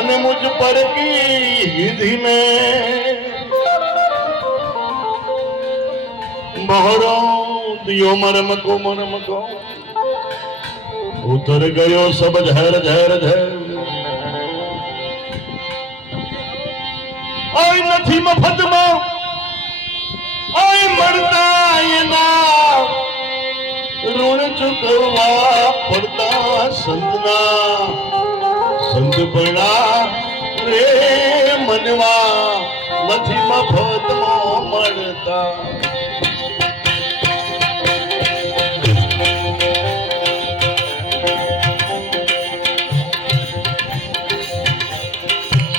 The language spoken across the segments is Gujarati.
અને મુझ પર की विधि में बहरो दियो मरम को उतर गयो सब झर झर झर आई નથી મફતમાં आई मरता એના ઋણ ચૂકવવા પડતા સંતના સંતપણા રે મનવા નથી મફતમાં મળતા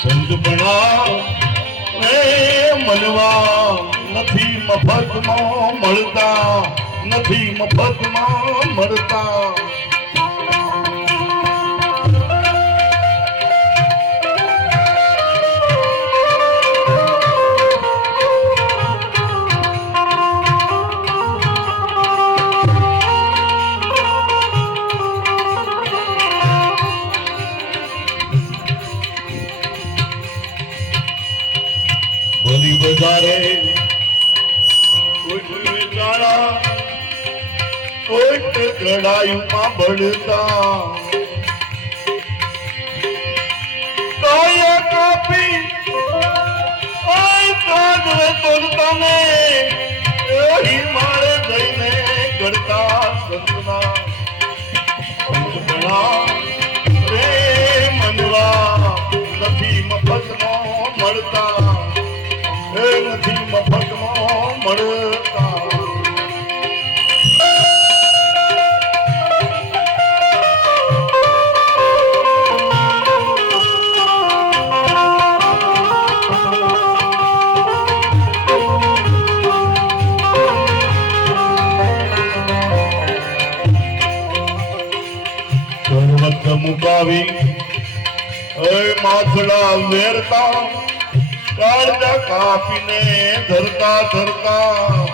સંતપણા રે મનવા નથી મફતમાં મળતા નથી મફતમાં મળતા ભરી બજારે कोट लड़ाइयों बढ़ता काया कापी तोड़ता में यही मारे जईने करता संतना संतना रे मनवा નથી મફતમાં મળતા એ નથી મફતમાં મળતા મુકાવી માથડા વેરતા કાળજા કાપીને ધરતા ધરતા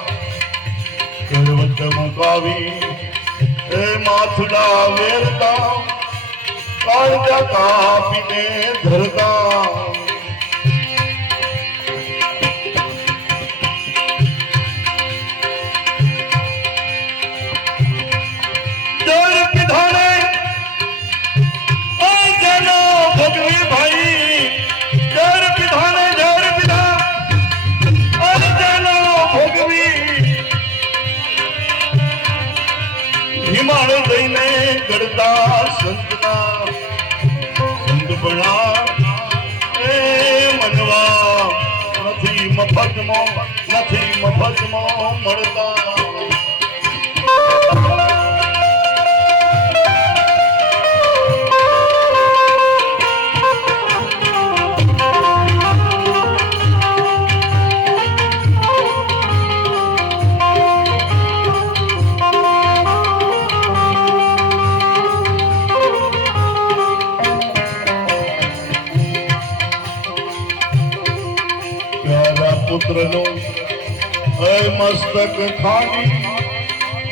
કડવટ મુકાવી માથડા વેરતા કાળજા કાપીને ધરતા हिमाल जईने करता संतना संतपणा ए मनवा નથી મફતમાં મળતા પુત્રનો મસ્તક ખાની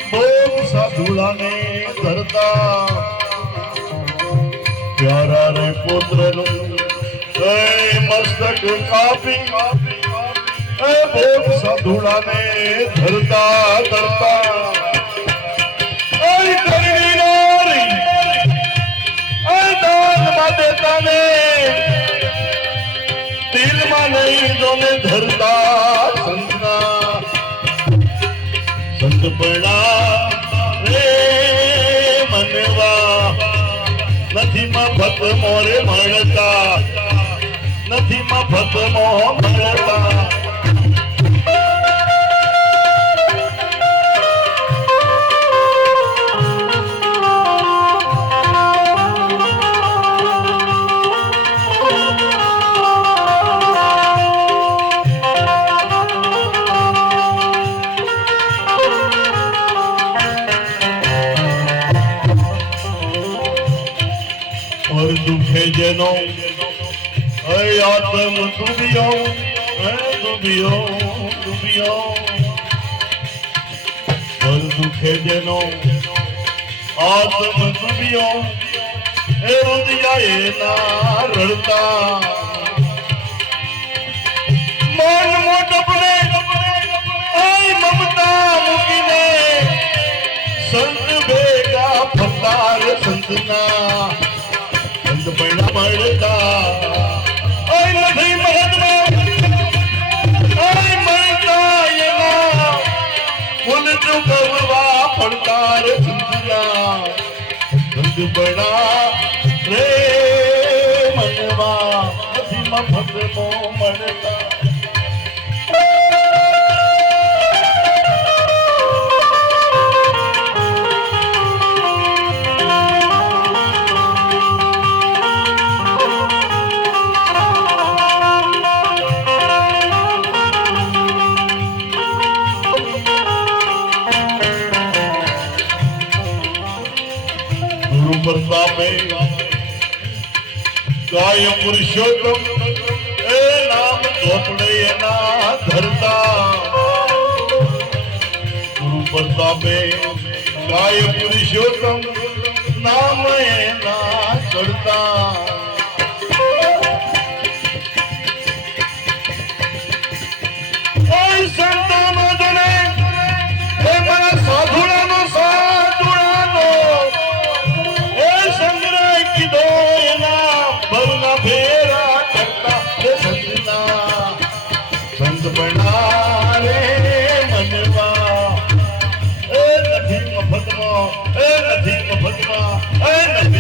ભોગ સાધુડાને ધરતા પ્યારા રે પુત્રનો મસ્તક કાપી ભોગ સાધુડાને ધરતા ધરતા દાનમાં દેતા ને દિલમાં નહીં જોને ધરતા સંતના સંતપણા રે મનવા નથી મફત મોરે મળતા નથી મફત મોહ મળતા और दुखे जनो आत्म डूबियो डूबियो डूबियो और दुखे जनो आत्म डूबियो એ રુદિયા એના રડતા મન મોટપને આઈ મમતા મૂકીને સંત ભેગા ફરતા રે સંતના સંત પૈડા મળતા આઈ નથી મહાત્મા આઈ મળતા એના ફૂલ ચૂકવવા પડતા રે સંતના સંત પૈડા રે મનવા નથી મફતમો મળતા પ્રતાપે ગાય પુરુષોત્તમ એ નામ ચોપડે એના ધરતા ગુરુ પ્રતાપે ગાય પુરુષોત્તમ નામ એના ચડતા સંતાનો જને એ મારા સાધુડાનો સાધુડાનો ફેરા કરતા સંતના સંત બના રે મનવા એ નથી મફતમાં એ નથી મફતમાં એ નથી